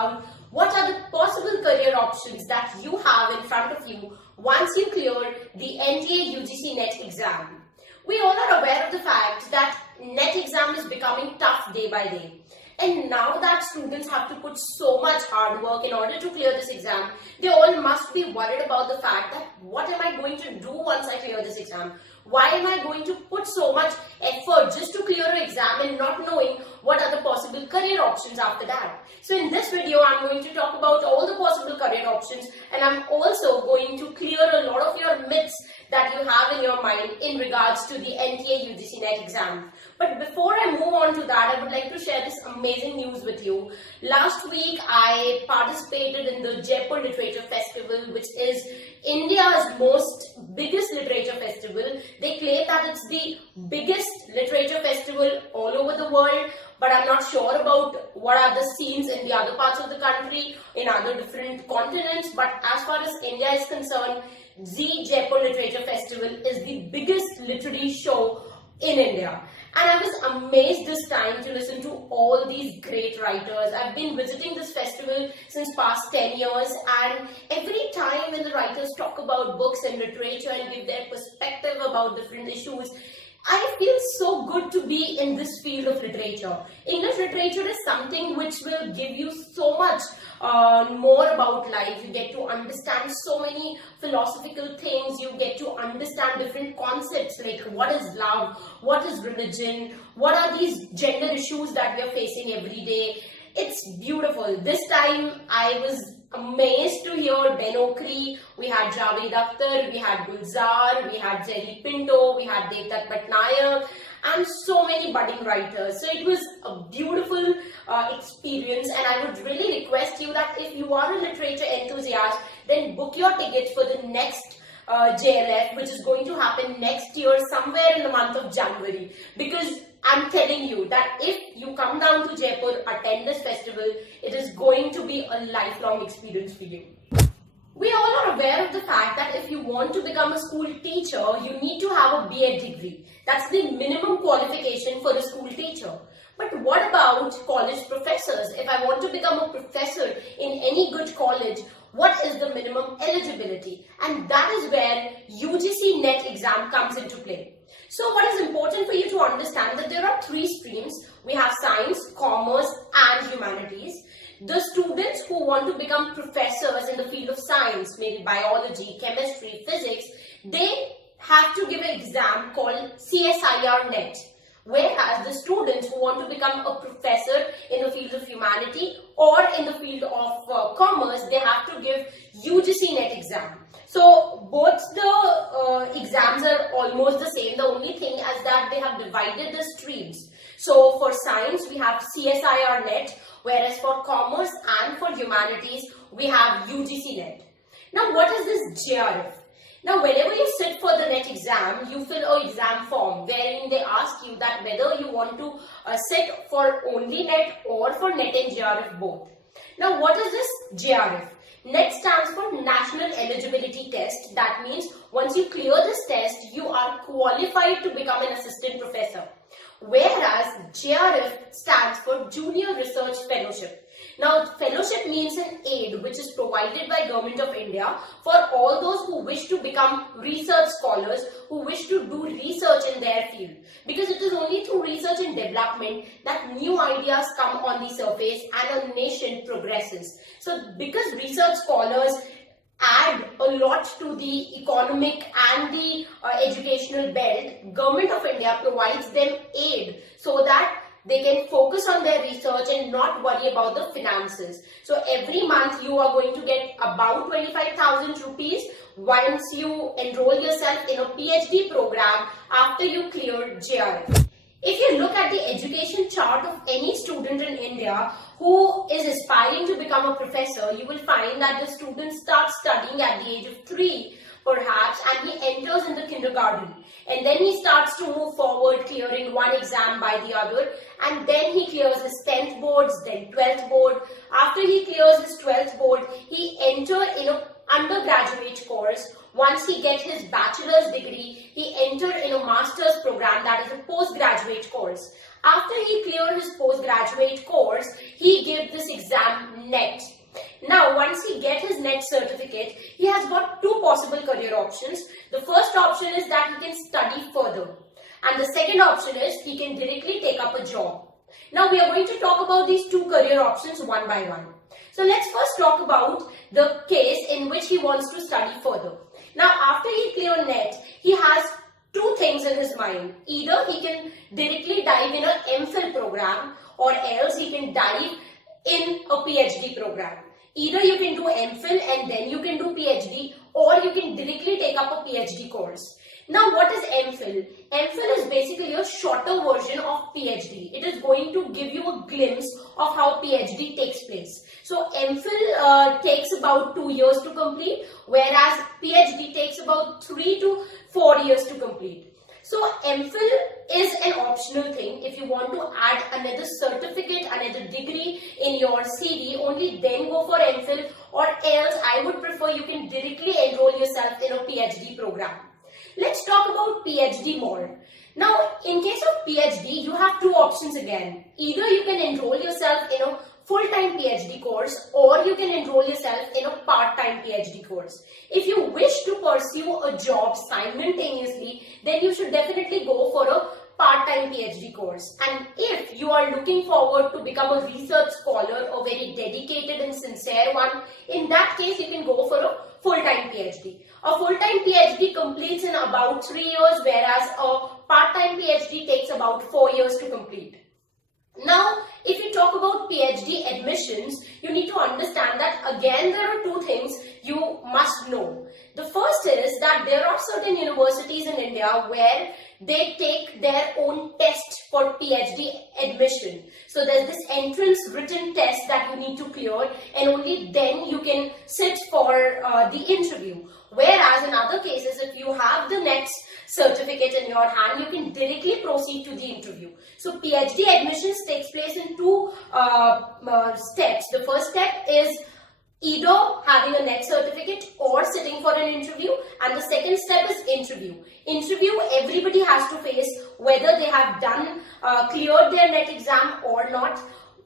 about what are the possible career options that you have in front of you once you clear the NTA UGC NET exam. We all are aware of the fact that NET exam is becoming tough day by day. And now that students have to put so much hard work in order to clear this exam, they all must be worried about the fact that what am I going to do once I clear this exam? Why am I going to put so much effort just to clear an exam and not knowing what are the possible career options after that? So in this video, I'm going to talk about all the possible career options, and I'm also going to clear a lot of your myths that you have in your mind in regards to the NTA UGC NET exam. But before I move on to that, I would like to share this amazing news with you. Last week, I participated in the Jaipur Literature Festival, which is India's biggest literature festival. They claim that it's the biggest literature festival all over the world, but I'm not sure about what are the scenes in the other parts of the country, in other different continents. But as far as India is concerned, the Jaipur Literature Festival is the biggest literary show in India. And I was amazed this time to listen to all these great writers. I've been visiting this festival since past 10 years, and every time when the writers talk about books and literature and give their perspective about different issues, I feel so good to be in this field of literature. English literature is something which will give you so much more about life. You get to understand so many philosophical things. You get to understand different concepts like what is love, what is religion, what are these gender issues that we are facing every day. It's beautiful. This time I was amazed to hear Ben Okri, we had Javed Akhtar, we had Gulzar, we had Jerry Pinto, we had Devdutt Patnaik, and so many budding writers. So it was a beautiful experience, and I would really request you that if you are a literature enthusiast, then book your ticket for the next JRF, which is going to happen next year somewhere in the month of January, because I'm telling you that if you come down to Jaipur, attend this festival, it is going to be a lifelong experience for you. We all are aware of the fact that if you want to become a school teacher, you need to have a B.Ed degree. That's the minimum qualification for a school teacher. But what about college professors? If I want to become a professor in any good college, what is the minimum eligibility? And that is where UGC NET exam comes into play. So what is important for you to understand that there are three streams. We have science, commerce and humanities. The students who want to become professors in the field of science, maybe biology, chemistry, physics, they have to give an exam called CSIR NET. Whereas the students who want to become a professor in the field of humanity or in the field of commerce, they have to give UGC NET exam. So both the exams are almost the same. The only thing is that they have divided the streams. So for science, we have CSIR NET, whereas for commerce and for humanities, we have UGC NET. Now, what is this JRF? Now, whenever you sit for the NET exam, you fill an exam form wherein they ask you that whether you want to sit for only NET or for NET and JRF both. Now, what is this JRF? NET stands for National Eligibility Test. That means once you clear this test, you are qualified to become an assistant professor. Whereas JRF stands for Junior Research Fellowship. Now, fellowship means an aid which is provided by Government of India for all those who wish to become research scholars, who wish to do research in their field. Because it is only through research and development that new ideas come on the surface and a nation progresses. So, because research scholars add a lot to the economic and the educational belt, Government of India provides them aid so that they can focus on their research and not worry about the finances. So every month you are going to get about 25,000 rupees once you enroll yourself in a PhD program after you clear JRF. If you look at the education chart of any student in India who is aspiring to become a professor, you will find that the student starts studying at the age of 3 perhaps, and he enters in the kindergarten, and then he starts to move forward, clearing one exam by the other, and then he clears his 10th boards, then 12th board. After he clears his 12th board, he enters in a undergraduate course. Once he gets his bachelor's degree, he enters in a master's program, that is a postgraduate course. After he clears his postgraduate course, he gives this exam NET. Now, once he gets his NET certificate, he has got two possible career options. The first option is that he can study further. And the second option is he can directly take up a job. Now, we are going to talk about these two career options one by one. So, let's first talk about the case in which he wants to study further. Now, after he clears NET, he has two things in his mind. Either he can directly dive in an MPhil program, or else he can dive in a PhD program. Either you can do MPhil and then you can do PhD, or you can directly take up a PhD course. Now, what is MPhil? MPhil is basically a shorter version of PhD. It is going to give you a glimpse of how PhD takes place. So, MPhil takes about 2 years to complete, whereas PhD takes about 3 to 4 years to complete. So, MPhil is an optional thing. If you want to add another certificate, another degree in your CV, only then go for MPhil, or else I would prefer you can directly enroll yourself in a PhD program. Let's talk about PhD more. Now, in case of PhD, you have two options again. Either you can enroll yourself in a full-time PhD course, or you can enroll yourself in a part-time PhD course. If you wish to pursue a job simultaneously, then you should definitely go for a part-time PhD course. And if you are looking forward to become a research scholar, a very dedicated and sincere one, in that case you can go for a full-time PhD. A full-time PhD completes in about 3 years, whereas a part-time PhD takes about 4 years to complete. Now, if you talk about PhD admissions, you need to understand that again there are two things you must know. The first is that there are certain universities in India where they take their own test for PhD admission. So there's this entrance written test that you need to clear, and only then you can sit for the interview. Whereas in other cases, if you have the NET certificate in your hand, you can directly proceed to the interview. So PhD admissions takes place in two steps. The first step is either having a NET certificate or sitting for an interview, and the second step is interview. Interview, everybody has to face whether they have done cleared their NET exam or not.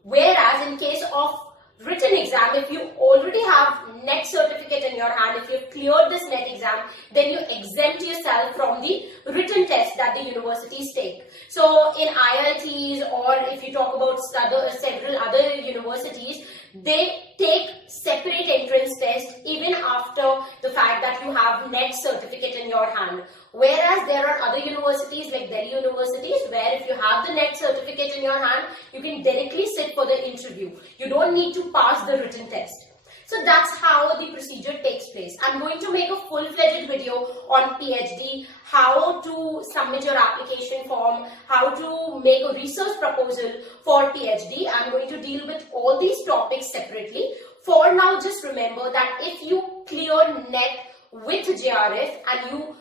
Whereas in case of written exam, if you already have NET certificate in your hand, if you have cleared this NET exam, then you exempt yourself from the written test that the universities take. So in IITs, or if you talk about several other universities, they take separate entrance test even after the fact that you have NET certificate in your hand. Whereas there are other universities like Delhi universities where if you have the NET certificate in your hand, you can directly sit for the interview. You don't need to pass the written test. So that's how the procedure takes place. I'm going to make a full-fledged video on PhD, how to submit your application form, how to make a research proposal for PhD. I'm going to deal with all these topics separately. For now, just remember that if you clear NET with JRF and you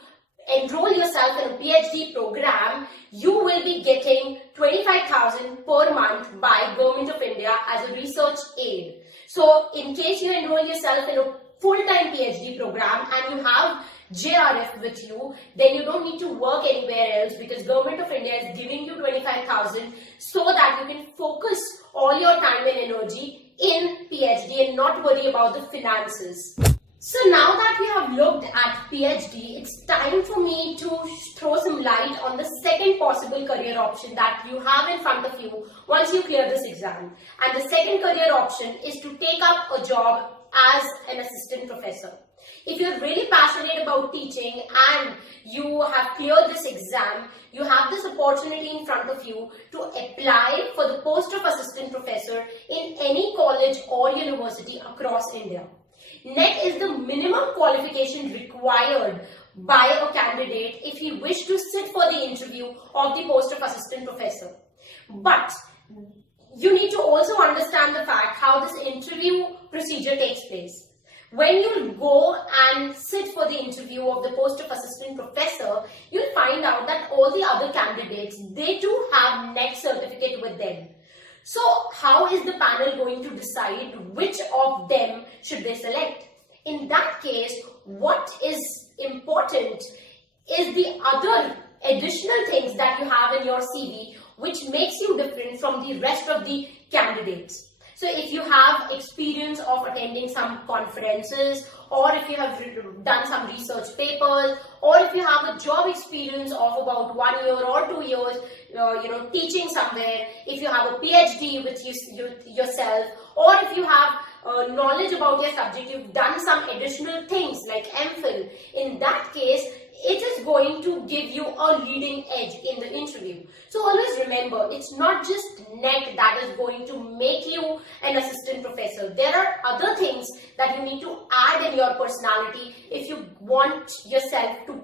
enroll yourself in a PhD program, you will be getting 25,000 per month by Government of India as a research aid. So, in case you enroll yourself in a full-time PhD program and you have JRF with you, then you don't need to work anywhere else because Government of India is giving you 25,000 so that you can focus all your time and energy in PhD and not worry about the finances. So now that we have looked at PhD, it's time for me to throw some light on the second possible career option that you have in front of you once you clear this exam. And the second career option is to take up a job as an assistant professor. If you're really passionate about teaching and you have cleared this exam, you have this opportunity in front of you to apply for the post of assistant professor in any college or university across India. NET is the minimum qualification required by a candidate if he wishes to sit for the interview of the post of assistant professor. But you need to also understand the fact how this interview procedure takes place. When you go and sit for the interview of the post of assistant professor, you'll find out that all the other candidates, they too have NET certificate with them. So how is the panel going to decide which of them should they select? In that case, what is important is the other additional things that you have in your CV which makes you different from the rest of the candidates. So if you have experience of attending some conferences, or if you have done some research papers, or if you have a job experience of about 1 year or 2 years, teaching somewhere, if you have a PhD with yourself, or if you have knowledge about your subject, you've done some additional things like MPhil, in that case, it is going to give you a leading edge in the interview. So always remember, it's not just NET that is going to make you an assistant professor. There are other things that you need to add in your personality if you want yourself to,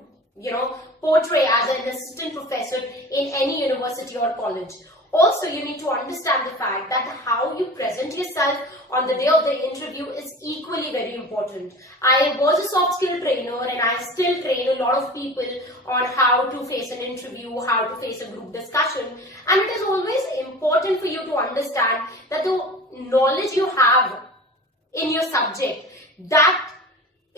portray as an assistant professor in any university or college. Also, you need to understand the fact that how you present yourself on the day of the interview is equally very important. I was a soft skill trainer and I still train a lot of people on how to face an interview, how to face a group discussion. And it is always important for you to understand that the knowledge you have in your subject, that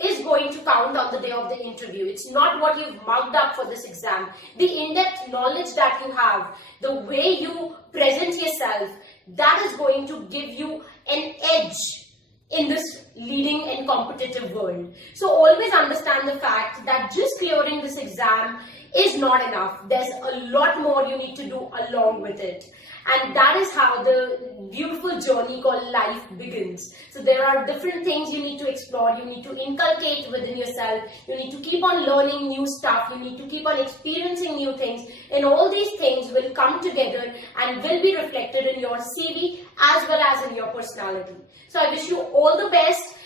is going to count on the day of the interview. It's not what you've mugged up for this exam. The in-depth knowledge that you have, the way you present yourself, that is going to give you an edge in this leading and competitive world. So always understand the fact that just clearing this exam is not enough. There's a lot more you need to do along with it. And that is how the beautiful journey called life begins. So there are different things you need to explore, you need to inculcate within yourself, you need to keep on learning new stuff, you need to keep on experiencing new things, and all these things will come together and will be reflected in your CV as well as in your personality. So I wish you all the best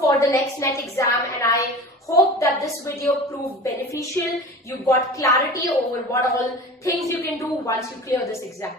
for the next NET exam, and I hope that this video proved beneficial. You got clarity over what all things you can do once you clear this exam.